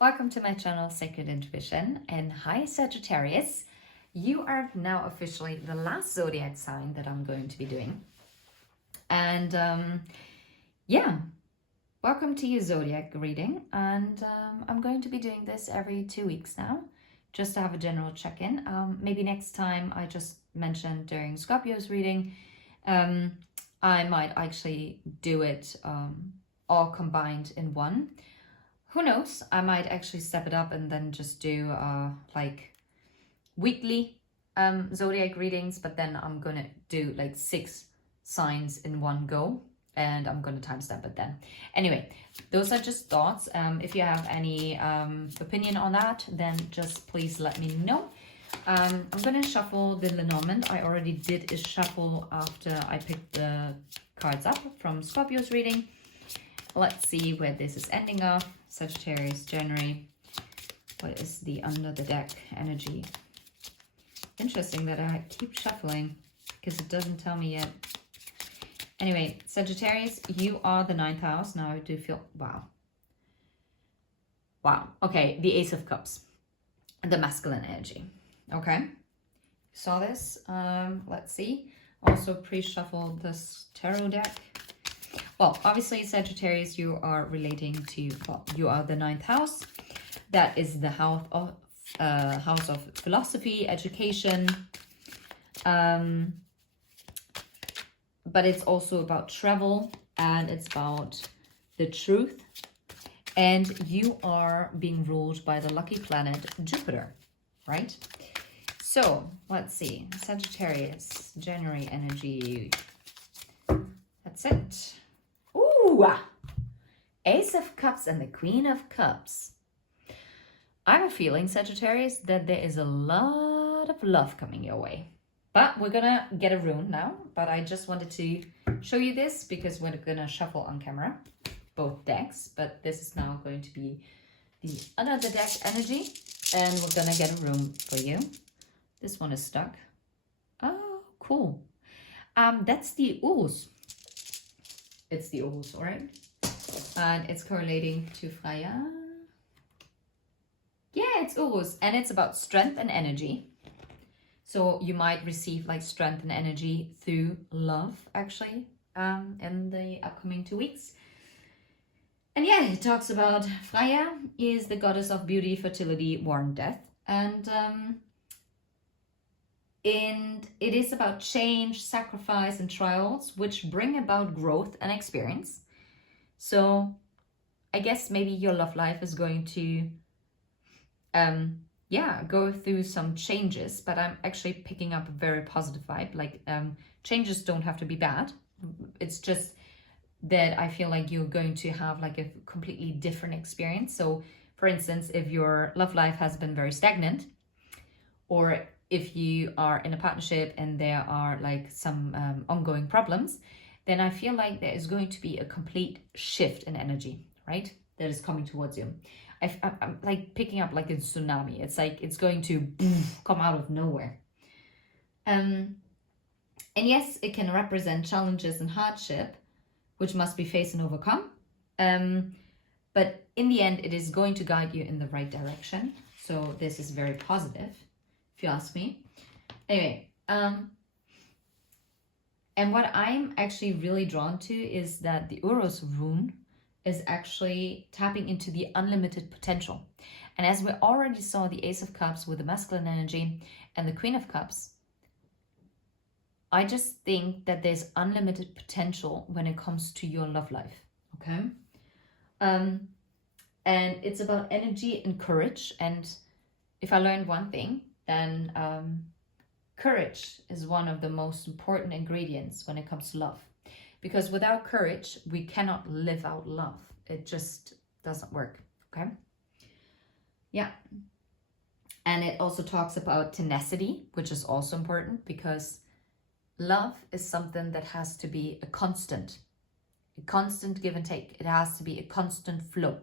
Welcome to my channel Sacred Intuition, and hi Sagittarius. You are now officially the last zodiac sign that I'm going to be doing. And welcome to your zodiac reading. And I'm going to be doing this every 2 weeks now, just to have a general check-in. Maybe next time, I just mentioned during Scorpio's reading, I might actually do it all combined in one. Who knows? I might actually step it up and then just do like weekly zodiac readings, but then I'm gonna do like 6 signs in one go, and I'm gonna timestamp it then. Anyway, those are just thoughts. If you have any opinion on that, then just please let me know. I'm gonna shuffle the Lenormand. I already did a shuffle after I picked the cards up from Scorpio's reading. Let's see where this is ending up. Sagittarius, January. What is the under the deck energy? Interesting that I keep shuffling because it doesn't tell me yet. Anyway, Sagittarius, you are the 9th house. Now I do feel, wow. Okay, the Ace of Cups, the masculine energy. Okay, saw this. Let's see. Also pre-shuffle this tarot deck. Well, obviously, Sagittarius, you are relating to, well, you are the 9th house. That is the house of philosophy, education. But it's also about travel, and it's about the truth. And you are being ruled by the lucky planet Jupiter, right? So, let's see. Sagittarius, January energy. That's it. Ooh, Ace of Cups and the Queen of Cups. I have a feeling, Sagittarius, that there is a lot of love coming your way. But we're gonna get a rune now. But I just wanted to show you this because we're gonna shuffle on camera both decks. But this is now going to be the under the deck energy, and we're gonna get a rune for you. This one is stuck. Oh, cool. That's the Urus. It's the Urus, all right? And it's correlating to Freya. Yeah, it's Urus, and it's about strength and energy. So you might receive like strength and energy through love, actually, in the upcoming 2 weeks. And yeah, it talks about Freya is the goddess of beauty, fertility, war, and death. And it is about change, sacrifice, and trials, which bring about growth and experience. So I guess maybe your love life is going to go through some changes, but I'm actually picking up a very positive vibe. Like changes don't have to be bad. It's just that I feel like you're going to have like a completely different experience. So for instance, if your love life has been very stagnant, or if you are in a partnership and there are like some ongoing problems, then I feel like there is going to be a complete shift in energy, right? That is coming towards you. I'm like picking up like a tsunami. It's like it's going to come out of nowhere. And yes, it can represent challenges and hardship, which must be faced and overcome. But in the end, it is going to guide you in the right direction. So this is very positive, if you ask me. Anyway, and what I'm actually really drawn to is that the Urus rune is actually tapping into the unlimited potential. And as we already saw the Ace of Cups with the masculine energy and the Queen of Cups, I just think that there's unlimited potential when it comes to your love life, okay? And it's about energy and courage. And if I learned one thing, then courage is one of the most important ingredients when it comes to love. Because without courage, we cannot live out love. It just doesn't work, okay? Yeah. And it also talks about tenacity, which is also important because love is something that has to be a constant give and take. It has to be a constant flow.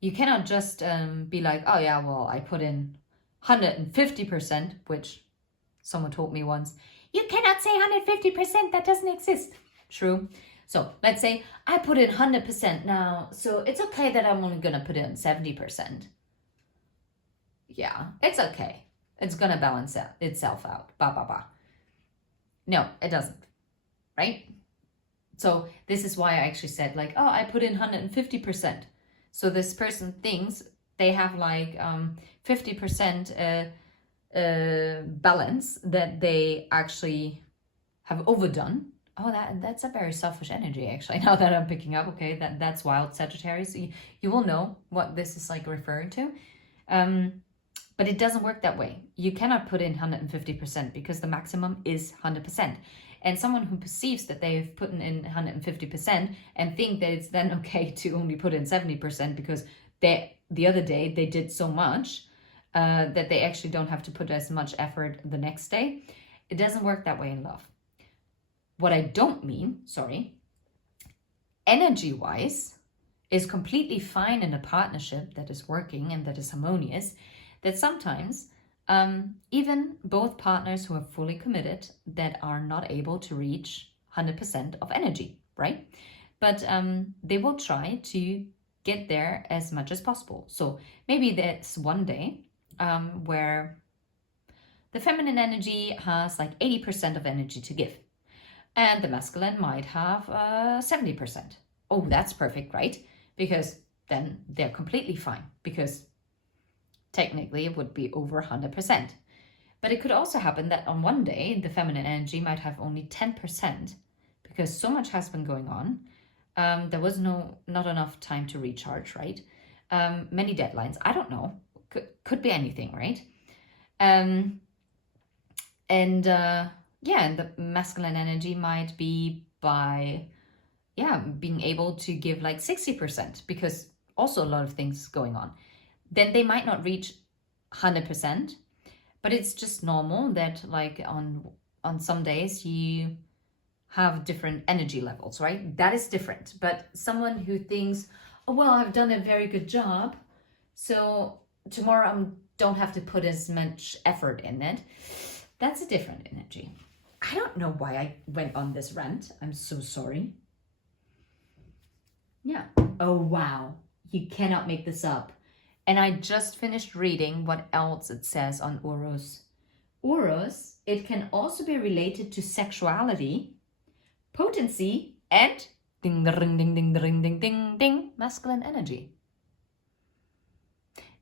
You cannot just be like, oh yeah, well, I put in 150%, which someone told me once. You cannot say 150%, that doesn't exist. True. So let's say I put in 100% now, so it's okay that I'm only gonna put in 70%. Yeah, it's okay. It's gonna balance itself out. Ba ba ba. No, it doesn't, right? So this is why I actually said like, oh, I put in 150%. So this person thinks they have like 50% balance that they actually have overdone. Oh, that's a very selfish energy, actually, now that I'm picking up. Okay, that's wild, Sagittarius. You will know what this is like referring to. But it doesn't work that way. You cannot put in 150% because the maximum is 100%. And someone who perceives that they've put in 150% and think that it's then okay to only put in 70% because the other day they did so much that they actually don't have to put as much effort the next day. It doesn't work that way in love. What I don't mean, energy-wise, is completely fine in a partnership that is working and that is harmonious, that sometimes even both partners who are fully committed that are not able to reach 100% of energy, right? But they will try to get there as much as possible. So maybe that's one day where the feminine energy has like 80% of energy to give, and the masculine might have 70%. Oh, that's perfect, right? Because then they're completely fine, because technically it would be over 100%. But it could also happen that on one day, the feminine energy might have only 10% because so much has been going on. There was not enough time to recharge, right? Many deadlines. I don't know. Could be anything, right? And the masculine energy might be by, being able to give like 60% because also a lot of things going on. Then they might not reach 100%, but it's just normal that like on some days you have different energy levels, right? That is different. But someone who thinks, oh, well, I've done a very good job, so tomorrow I don't have to put as much effort in it, that's a different energy. I don't know why I went on this rant. I'm so sorry. Yeah. Oh, wow. You cannot make this up. And I just finished reading what else it says on Uros. Uros, it can also be related to sexuality, potency, and ding, ding, ding, ding, ding, ding, ding, ding, masculine energy.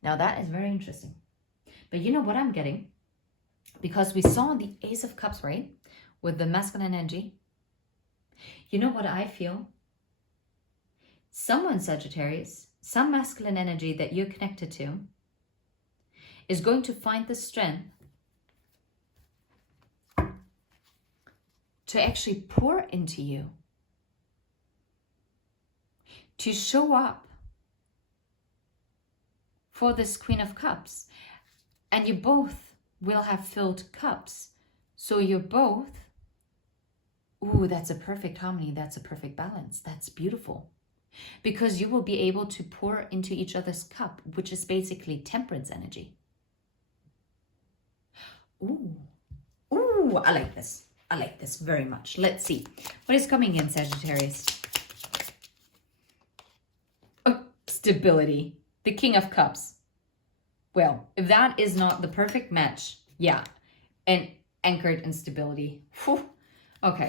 Now that is very interesting. But you know what I'm getting? Because we saw the Ace of Cups, right? With the masculine energy. You know what I feel? Someone, Sagittarius, some masculine energy that you're connected to is going to find the strength to actually pour into you, to show up for this Queen of Cups. And you both will have filled cups. So you're both, ooh, that's a perfect harmony. That's a perfect balance. That's beautiful. Because you will be able to pour into each other's cup, which is basically temperance energy. Ooh, I like this. I like this very much. Let's see. What is coming in, Sagittarius? Oh, stability. The King of Cups. Well, if that is not the perfect match, and anchored in stability. Whew. Okay.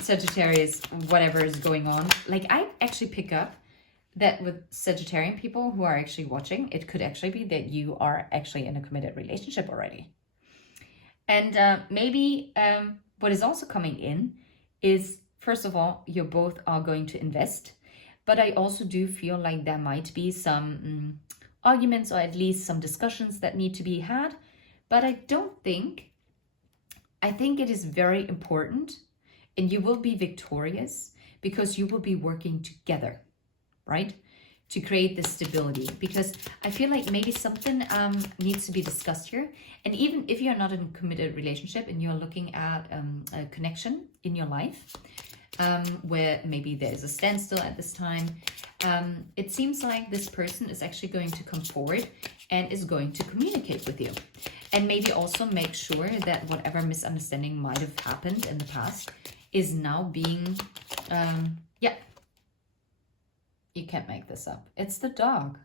Sagittarius, whatever is going on. Like, I actually pick up that with Sagittarian people who are actually watching, it could actually be that you are actually in a committed relationship already. And maybe what is also coming in is, first of all, you both are going to invest. But I also do feel like there might be some arguments, or at least some discussions that need to be had. But I think it is very important. And you will be victorious because you will be working together, right? To create this stability. Because I feel like maybe something needs to be discussed here. And even if you're not in a committed relationship and you're looking at a connection in your life, where maybe there's a standstill at this time, it seems like this person is actually going to come forward and is going to communicate with you. And maybe also make sure that whatever misunderstanding might have happened in the past is now being, yeah, you can't make this up. It's the dog.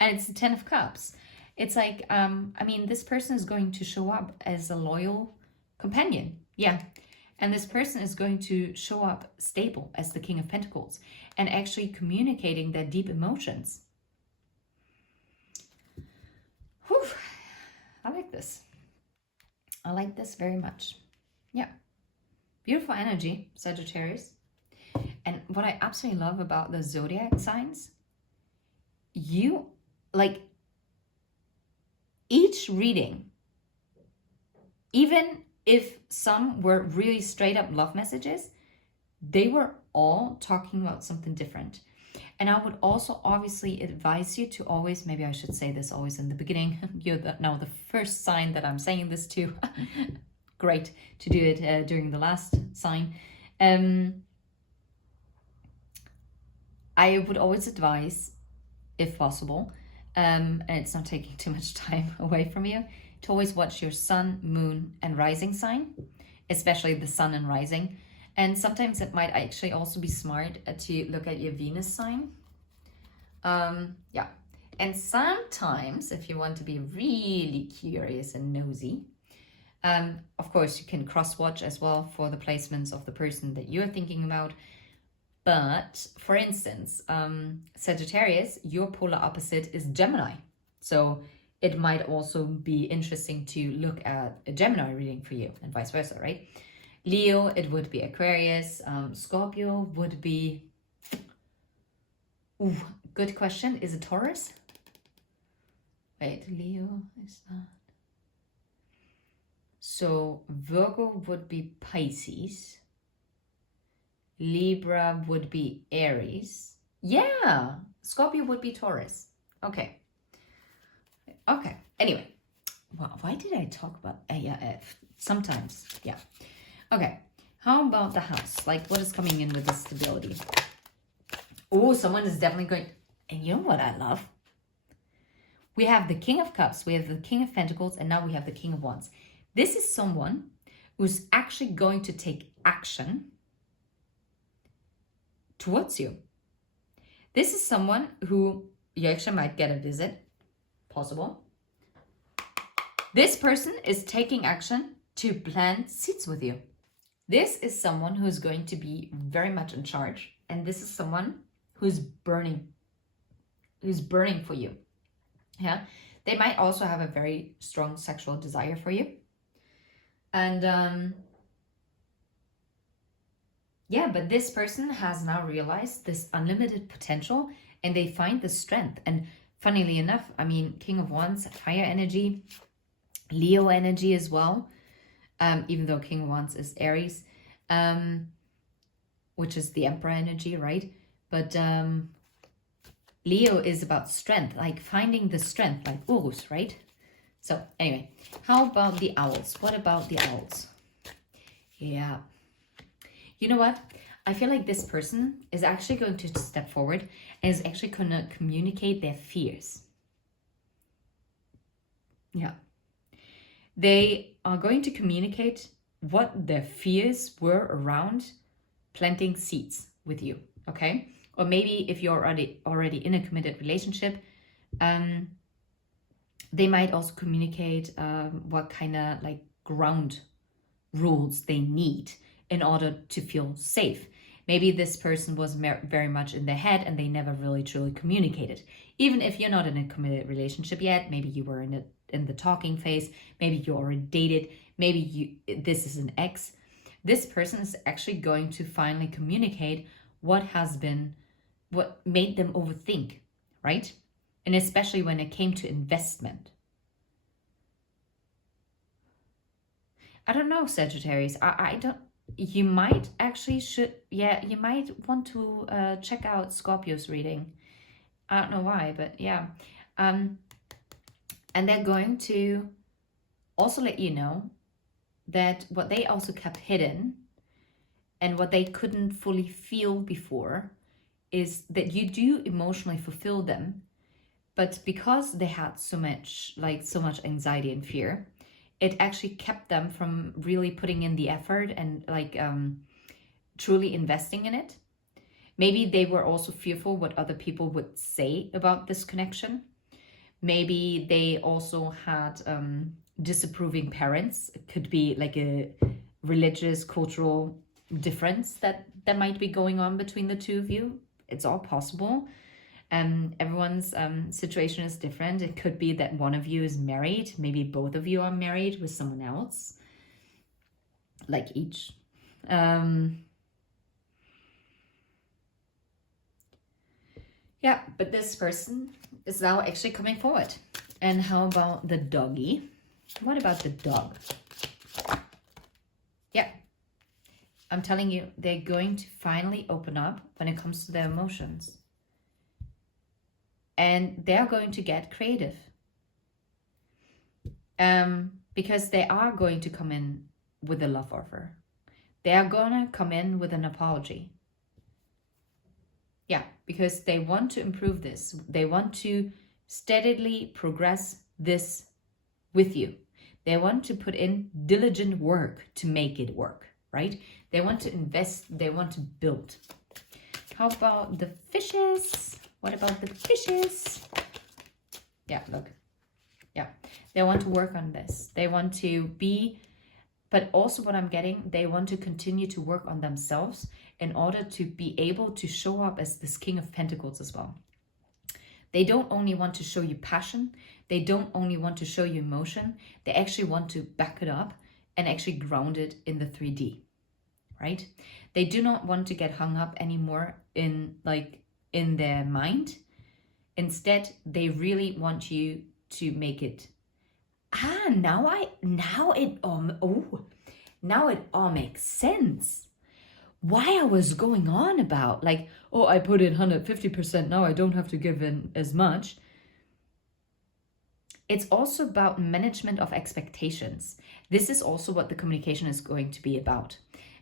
And it's the 10 of Cups. It's like, I mean, this person is going to show up as a loyal companion. Yeah. And this person is going to show up stable as the King of Pentacles and actually communicating their deep emotions. Whew. I like this. I like this very much. Yeah. Beautiful energy, Sagittarius. And what I absolutely love about the zodiac signs, you, like, each reading, even if some were really straight up love messages, they were all talking about something different. And I would also obviously advise you to always, maybe I should say this always in the beginning, you're now the first sign that I'm saying this to. Great to do it during the last sign. I would always advise, if possible, and it's not taking too much time away from you, to always watch your sun, moon, and rising sign, especially the sun and rising. And sometimes it might actually also be smart to look at your Venus sign. Yeah. And sometimes, if you want to be really curious and nosy, of course, you can cross-watch as well for the placements of the person that you're thinking about. But, for instance, Sagittarius, your polar opposite is Gemini. So it might also be interesting to look at a Gemini reading for you and vice versa, right? Leo, it would be Aquarius. Scorpio would be... Ooh, good question. Is it Taurus? Wait, Leo is that... So Virgo would be Pisces. Libra would be Aries. Yeah, Scorpio would be Taurus. Okay. Okay. Anyway, wow, why did I talk about sometimes? Yeah. Okay. How about the house? Like, what is coming in with the stability? Oh, someone is definitely going. And you know what I love? We have the King of Cups, we have the King of Pentacles, and now we have the King of Wands. This is someone who's actually going to take action towards you. This is someone who you actually might get a visit, possible. This person is taking action to plant seeds with you. This is someone who is going to be very much in charge, and this is someone who's burning for you. Yeah, they might also have a very strong sexual desire for you. And yeah, but this person has now realized this unlimited potential, and they find the strength. And funnily enough, I mean, King of Wands, fire energy, Leo energy as well, even though King of Wands is Aries, which is the Emperor energy, right? But Leo is about strength, like finding the strength, like Urus, right? So anyway, how about the owls? What about the owls? Yeah. You know what? I feel like this person is actually going to step forward and is actually going to communicate their fears. Yeah. They are going to communicate what their fears were around planting seeds with you, okay? Or maybe if you're already in a committed relationship, they might also communicate what kind of like ground rules they need in order to feel safe. Maybe this person was very much in their head and they never really truly communicated. Even if you're not in a committed relationship yet, maybe you were in the talking phase, maybe you already dated, maybe this is an ex. This person is actually going to finally communicate what made them overthink, right? And especially when it came to investment. I don't know, Sagittarius. I don't. You might actually you might want to check out Scorpio's reading. I don't know why, but yeah. And they're going to also let you know that what they also kept hidden and what they couldn't fully feel before is that you do emotionally fulfill them, but because they had so much anxiety and fear, it actually kept them from really putting in the effort and truly investing in it. Maybe they were also fearful what other people would say about this connection. Maybe they also had disapproving parents. It could be like a religious, cultural difference that might be going on between the two of you. It's all possible. Everyone's situation is different. It could be that one of you is married. Maybe both of you are married with someone else, like each. Yeah, but this person is now actually coming forward. And how about the doggy? What about the dog? Yeah, I'm telling you, they're going to finally open up when it comes to their emotions. And they're going to get creative. Because they are going to come in with a love offer. They are gonna come in with an apology. Yeah, because they want to improve this. They want to steadily progress this with you. They want to put in diligent work to make it work, right? They want to invest. They want to build. How about the fishes? What about the fishes? Yeah, look. Yeah, they want to work on this. They want to be, but also what I'm getting, they want to continue to work on themselves in order to be able to show up as this King of Pentacles as well. They don't only want to show you passion. They don't only want to show you emotion. They actually want to back it up and actually ground it in the 3D, right? They do not want to get hung up anymore in their mind. Instead, they really want you to make it. Now it all makes sense. Why I was going on about like, oh, I put in 150%, now I don't have to give in as much. It's also about management of expectations. This is also what the communication is going to be about.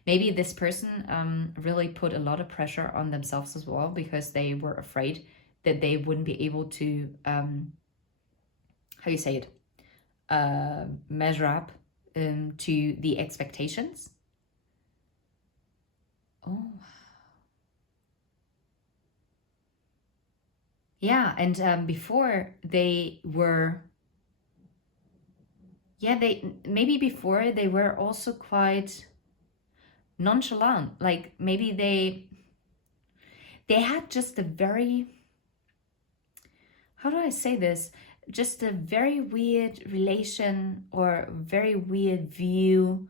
Maybe this person really put a lot of pressure on themselves as well because they were afraid that they wouldn't be able to, measure up to the expectations. Oh. Yeah, and before they were, before they were also quite nonchalant. Like maybe they had just a very, how do I say this? Just a very weird relation or very weird view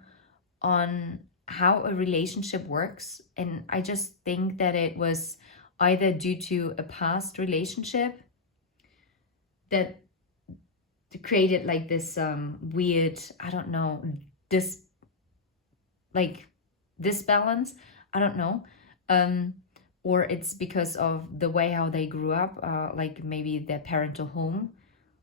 on how a relationship works. And I just think that it was either due to a past relationship that created like this weird, I don't know, disbalance, I don't know. Or it's because of the way how they grew up, like maybe their parental home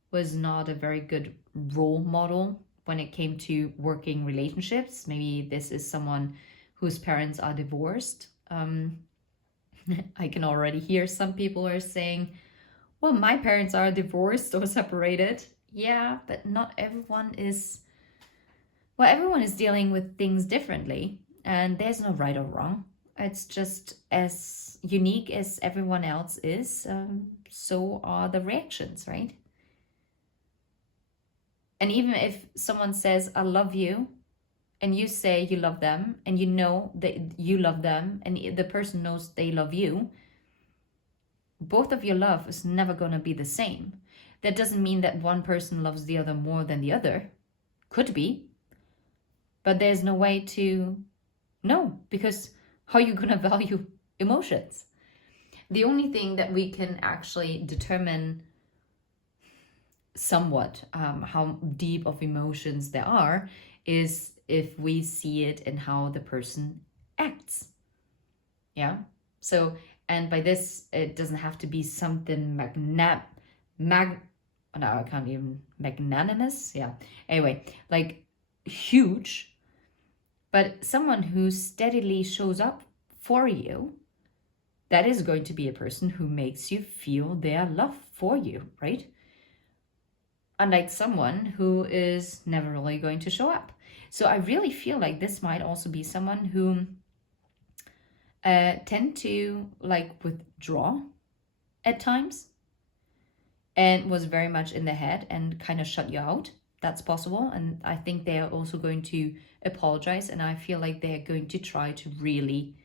was not a very good role model when it came to working relationships. Maybe this is someone whose parents are divorced. I can already hear some people are saying, well, my parents are divorced or separated. Yeah, but not everyone is, well, everyone is dealing with things differently, and there's no right or wrong. It's just as unique as everyone else is, so are the reactions, right? And even if someone says, I love you, and you say you love them, and you know that you love them, and the person knows they love you, both of your love is never going to be the same. That doesn't mean that one person loves the other more than the other. Could be. But there's no way to know, because how are you going to value emotions? The only thing that we can actually determine somewhat how deep of emotions there are is if we see it in how the person acts. Yeah. So, and by this, it doesn't have to be something magnanimous. Yeah. Anyway, like huge, but someone who steadily shows up for you, that is going to be a person who makes you feel their love for you, right? Unlike someone who is never really going to show up. So I really feel like this might also be someone who tend to like withdraw at times and was very much in the head and kind of shut you out. That's possible. And I think they are also going to apologize. And I feel like they're going to try to really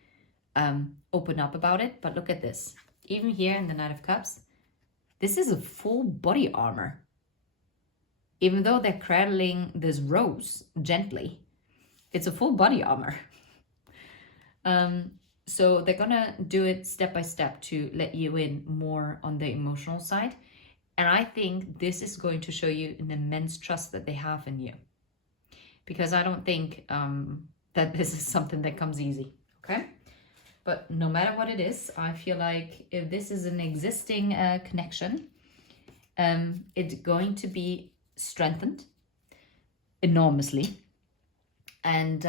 open up about it. But look at this. Even here in the Knight of Cups, this is a full body armor. Even though they're cradling this rose gently, it's a full body armor. So they're gonna do it step by step to let you in more on the emotional side. And I think this is going to show you an immense trust that they have in you. Because I don't think that this is something that comes easy, okay? But no matter what it is, I feel like if this is an existing connection, it's going to be strengthened enormously. And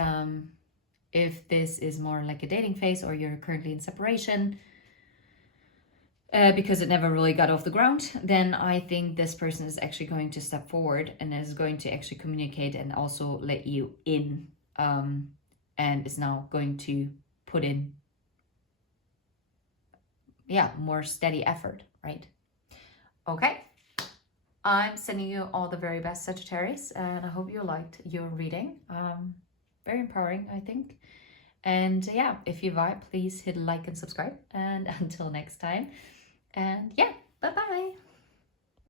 if this is more like a dating phase or you're currently in separation because it never really got off the ground, then I think this person is actually going to step forward and is going to actually communicate and also let you in, and is now going to put in, more steady effort, right? Okay. I'm sending you all the very best, Sagittarius, and I hope you liked your reading. Very empowering, I think. And yeah, if you vibe, please hit like and subscribe. And until next time. And yeah, bye-bye.